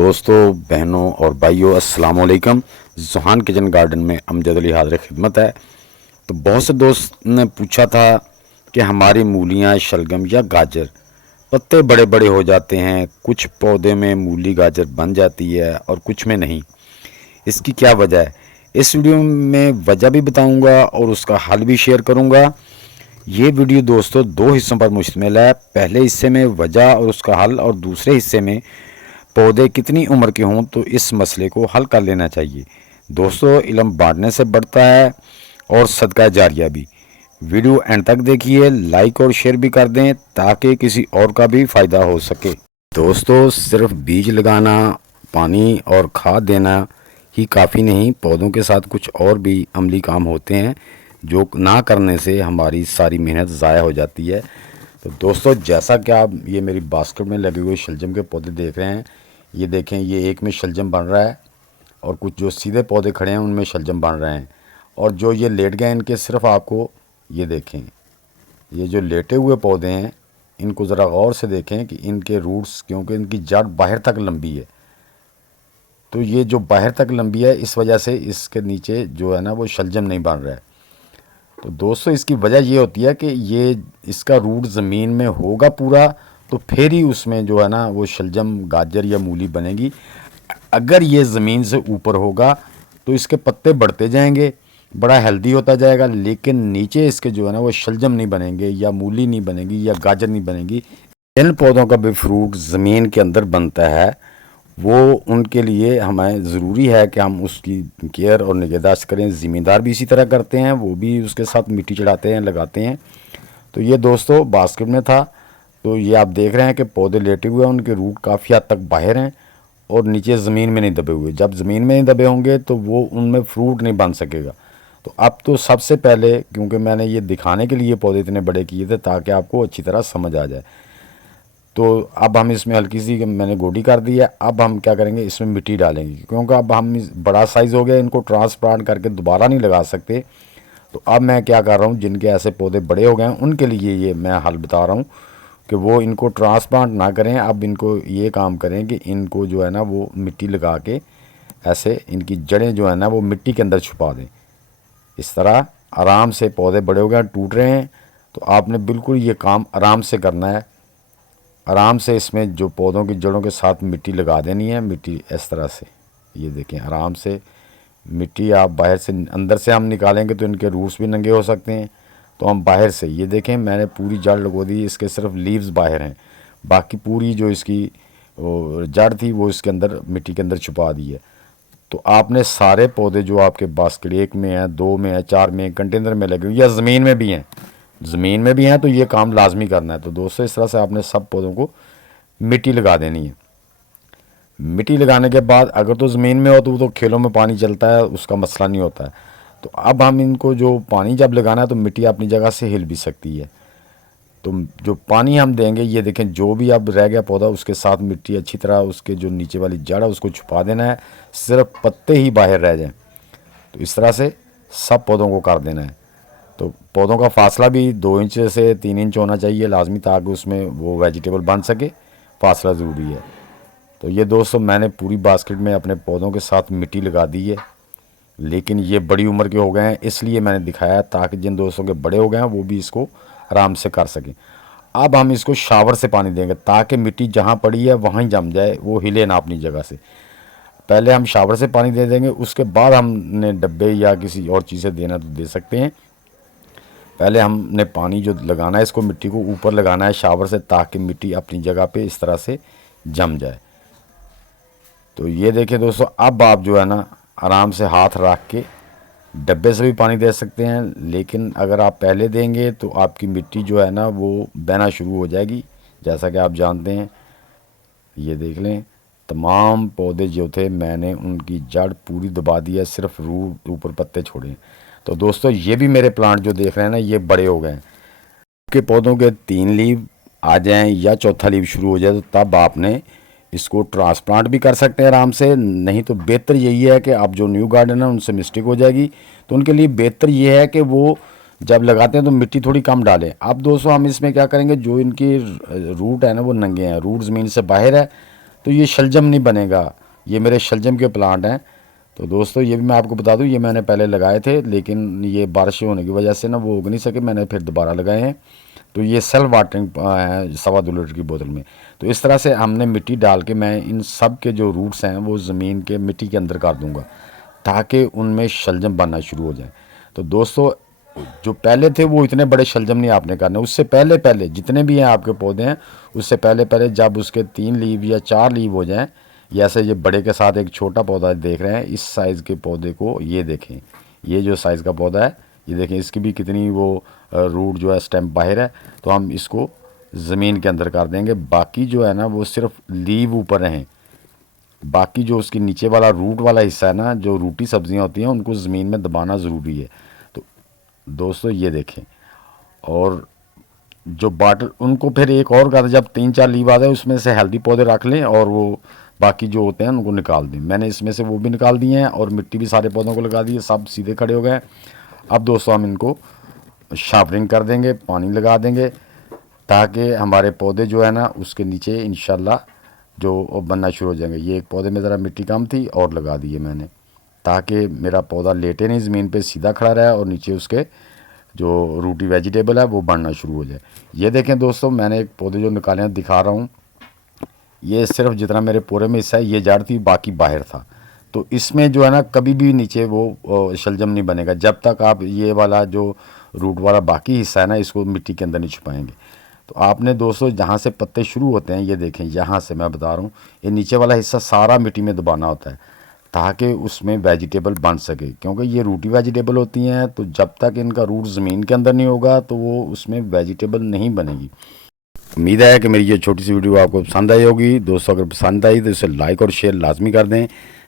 दोस्तों, बहनों और भाइयों, अस्सलाम वालेकुम। ज़ुहान किचन गार्डन में अमजद अली हाज़िर खिदमत है। तो बहुत से दोस्त ने पूछा था कि हमारी मूलियाँ, शलगम या गाजर पत्ते बड़े बड़े हो जाते हैं, कुछ पौधे में मूली गाजर बन जाती है और कुछ में नहीं। इसकी क्या वजह है? इस वीडियो में वजह भी बताऊंगा और उसका हल भी शेयर करूंगा। ये वीडियो दोस्तों दो हिस्सों पर मुश्तमिल है। पहले हिस्से में वजह और उसका हल, और दूसरे हिस्से में पौधे कितनी उम्र के हों तो इस मसले को हल कर लेना चाहिए। दोस्तों, इल्म बांटने से बढ़ता है और सदका जारिया भी। वीडियो एंड तक देखिए, लाइक और शेयर भी कर दें ताकि किसी और का भी फ़ायदा हो सके। दोस्तों, सिर्फ बीज लगाना, पानी और खाद देना ही काफ़ी नहीं। पौधों के साथ कुछ और भी अमली काम होते हैं जो ना करने से हमारी सारी मेहनत ज़ाया हो जाती है। तो दोस्तों, जैसा कि आप ये मेरी बास्केट में लगे हुए शलजम के पौधे देख रहे हैं, ये देखें, ये एक में शलजम बन रहा है और कुछ जो सीधे पौधे खड़े हैं उनमें शलजम बन रहे हैं, और जो ये लेट गए इनके सिर्फ आपको ये देखें, ये जो लेटे हुए पौधे हैं इनको ज़रा गौर से देखें कि इनके रूट्स, क्योंकि इनकी जड़ बाहर तक लंबी है, तो ये जो बाहर तक लंबी है इस वजह से इसके नीचे जो है ना वो शलजम नहीं बन रहा है। तो दोस्तों, इसकी वजह ये होती है कि ये इसका रूट ज़मीन में होगा पूरा, तो फिर ही उसमें जो है ना वो शलजम, गाजर या मूली बनेगी। अगर ये ज़मीन से ऊपर होगा तो इसके पत्ते बढ़ते जाएंगे, बड़ा हेल्दी होता जाएगा, लेकिन नीचे इसके जो है ना वो शलजम नहीं बनेंगे, या मूली नहीं बनेगी, या गाजर नहीं बनेगी। जिन पौधों का भी फ्रूट ज़मीन के अंदर बनता है वो उनके लिए हमें ज़रूरी है कि हम उसकी केयर और निगहदाश्त करें। ज़मींदार भी इसी तरह करते हैं, वो भी उसके साथ मिट्टी चढ़ाते हैं, लगाते हैं। तो ये दोस्तों बास्केट में था, तो ये आप देख रहे हैं कि पौधे लेटे हुए हैं, उनके रूट काफ़ी हद तक बाहर हैं और नीचे ज़मीन में नहीं दबे हुए। जब ज़मीन में नहीं दबे होंगे तो वो उनमें फ्रूट नहीं बन सकेगा। तो अब तो सबसे पहले, क्योंकि मैंने ये दिखाने के लिए पौधे इतने बड़े किए थे ताकि आपको अच्छी तरह समझ आ जाए, तो अब हम इसमें हल्की सी मैंने गोडी कर दी है। अब हम क्या करेंगे, इसमें मिट्टी डालेंगे, क्योंकि अब हम बड़ा साइज़ हो गया, इनको ट्रांसप्लांट करके दोबारा नहीं लगा सकते। तो अब मैं क्या कर रहा हूँ, जिनके ऐसे पौधे बड़े हो गए हैं उनके लिए ये मैं हल बता रहा हूँ कि वो इनको ट्रांसप्लांट ना करें। अब इनको ये काम करें कि इनको जो है ना वो मिट्टी लगा के ऐसे इनकी जड़ें जो है ना वो मिट्टी के अंदर छुपा दें। इस तरह आराम से पौधे बड़े हो गए, टूट रहे हैं, तो आपने बिल्कुल ये काम आराम से करना है। आराम से इसमें जो पौधों की जड़ों के साथ मिट्टी लगा देनी है, मिट्टी इस तरह से, ये देखें, आराम से मिट्टी आप बाहर से, अंदर से हम निकालेंगे तो इनके रूट्स भी नंगे हो सकते हैं, तो हम बाहर से, ये देखें मैंने पूरी जड़ लगवा दी, इसके सिर्फ लीव्स बाहर हैं, बाकी पूरी जो इसकी जड़ थी वो इसके अंदर मिट्टी के अंदर छुपा दी है। तो आपने सारे पौधे जो आपके बास्केट, एक में है, दो में है, चार में, कंटेनर में लगे हुए या ज़मीन में भी हैं, ज़मीन में भी हैं, तो ये काम लाजमी करना है। तो दोस्तों, इस तरह से आपने सब पौधों को मिट्टी लगा देनी है। मिट्टी लगाने के बाद अगर तो ज़मीन में हो तो वो तो खेलों में पानी चलता है, उसका मसला नहीं होता है। तो अब हम इनको जो पानी जब लगाना है तो मिट्टी अपनी जगह से हिल भी सकती है। तो जो पानी हम देंगे, ये देखें, जो भी अब रह गया पौधा उसके साथ मिट्टी अच्छी तरह उसके जो नीचे वाली जड़ है उसको छुपा देना है, सिर्फ पत्ते ही बाहर रह जाएं। तो इस तरह से सब पौधों को कर देना है। तो पौधों का फासला भी 2 इंच से 3 इंच होना चाहिए लाजमी, ताकि उसमें वो वेजिटेबल बन सके, फासला ज़रूरी है। तो ये दोस्तों, मैंने पूरी बास्केट में अपने पौधों के साथ मिट्टी लगा दी है, लेकिन ये बड़ी उम्र के हो गए हैं इसलिए मैंने दिखाया, ताकि जिन दोस्तों के बड़े हो गए हैं वो भी इसको आराम से कर सकें। अब हम इसको शावर से पानी देंगे ताकि मिट्टी जहाँ पड़ी है वहीं जम जाए, वो हिले ना अपनी जगह से। पहले हम शावर से पानी दे देंगे, उसके बाद हमने डब्बे या किसी और चीज़ से देना तो दे सकते हैं। पहले हमने पानी जो लगाना है इसको, मिट्टी को ऊपर लगाना है शावर से, ताकि मिट्टी अपनी जगह पे इस तरह से जम जाए। तो ये देखिए दोस्तों, अब आप जो है ना आराम से हाथ रख के डब्बे से भी पानी दे सकते हैं, लेकिन अगर आप पहले देंगे तो आपकी मिट्टी जो है ना वो बहना शुरू हो जाएगी, जैसा कि आप जानते हैं। ये देख लें, तमाम पौधे जो थे मैंने उनकी जड़ पूरी दबा दी है, सिर्फ रूट ऊपर पत्ते छोड़े हैं। तो दोस्तों, ये भी मेरे प्लांट जो देख रहे हैं ना ये बड़े हो गए हैं। के पौधों के 3 लीव आ जाएं या चौथा लीव शुरू हो जाए तो तब आपने इसको ट्रांसप्लांट भी कर सकते हैं आराम से। नहीं तो बेहतर यही है कि आप जो न्यू गार्डन है उनसे मिस्टेक हो जाएगी, तो उनके लिए बेहतर ये है कि वो जब लगाते हैं तो मिट्टी थोड़ी कम डालें। अब दोस्तों, हम इसमें क्या करेंगे, जो इनकी रूट है ना वो नंगे हैं, रूट ज़मीन से बाहर है, तो ये शलजम नहीं बनेगा। ये मेरे शलजम के प्लांट हैं। तो दोस्तों ये भी मैं आपको बता दूं, ये मैंने पहले लगाए थे, लेकिन ये बारिश होने की वजह से ना वो उग नहीं सके, मैंने फिर दोबारा लगाए हैं। तो ये सेल्फ वाटरिंग है 2.25 लीटर की बोतल में। तो इस तरह से हमने मिट्टी डाल के मैं इन सब के जो रूट्स हैं वो ज़मीन के मिट्टी के अंदर कर दूंगा, ताकि उनमें शलजम बनना शुरू हो जाए। तो दोस्तों जो पहले थे वो इतने बड़े शलजम नहीं आपने करने, उससे पहले पहले जितने भी हैं आपके पौधे हैं, उससे पहले पहले जब उसके 3 लीव या 4 लीव हो जाएं, जैसे ये बड़े के साथ एक छोटा पौधा देख रहे हैं, इस साइज़ के पौधे को ये देखें, ये जो साइज़ का पौधा है ये देखें, इसकी भी कितनी वो रूट जो है स्टेम बाहर है। तो हम इसको ज़मीन के अंदर कर देंगे, बाकी जो है ना वो सिर्फ लीव ऊपर रहें, बाकी जो उसके नीचे वाला रूट वाला हिस्सा है ना, जो रूटी सब्जियां होती हैं उनको ज़मीन में दबाना ज़रूरी है। तो दोस्तों ये देखें, और जो बाटर उनको फिर एक और कर, जब 3-4 लीव आ जाए उसमें से हेल्दी पौधे रख लें और वो बाकी जो होते हैं उनको निकाल दें। मैंने इसमें से वो भी निकाल दिए हैं और मिट्टी भी सारे पौधों को लगा दी है, सब सीधे खड़े हो गए। अब दोस्तों हम इनको शार्पनिंग कर देंगे, पानी लगा देंगे, ताकि हमारे पौधे जो है ना उसके नीचे इंशाल्लाह जो बनना शुरू हो जाएंगे। ये एक पौधे में ज़रा मिट्टी कम थी और लगा दी है मैंने, ताकि मेरा पौधा लेटे नहीं, ज़मीन पे सीधा खड़ा रहे और नीचे उसके जो रूटी वेजिटेबल है वो बढ़ना शुरू हो जाए। ये देखें दोस्तों, मैंने एक पौधे जो निकाले हैं दिखा रहा हूँ, ये सिर्फ जितना मेरे पूरे में हिस्सा है ये जड़ थी, बाकी बाहर था। तो इसमें जो है ना कभी भी नीचे वो शलजम नहीं बनेगा जब तक आप ये वाला जो रूट वाला बाकी हिस्सा है ना इसको मिट्टी के अंदर नहीं छुपाएंगे। तो आपने दोस्तों जहाँ से पत्ते शुरू होते हैं, ये देखें यहाँ से मैं बता रहा हूँ, ये नीचे वाला हिस्सा सारा मिट्टी में दबाना होता है, ताकि उसमें वेजिटेबल बन सके, क्योंकि ये रूटी वेजिटेबल होती हैं। तो जब तक इनका रूट ज़मीन के अंदर नहीं होगा तो वो उसमें वेजिटेबल नहीं बनेगी। उम्मीद है कि मेरी ये छोटी सी वीडियो आपको पसंद आई होगी। दोस्तों अगर पसंद आई तो इसे लाइक और शेयर लाजमी कर दें।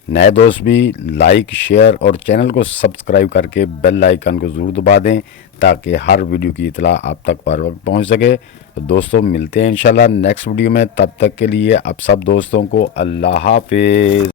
नए दोस्त भी लाइक शेयर और चैनल को सब्सक्राइब करके बेल आइकन को ज़रूर दबा दें, ताकि हर वीडियो की इतला आप तक पर वक्त पहुँच सके। तो दोस्तों मिलते हैं इंशाल्लाह नेक्स्ट वीडियो में, तब तक के लिए आप सब दोस्तों को अल्लाह हाफिज़।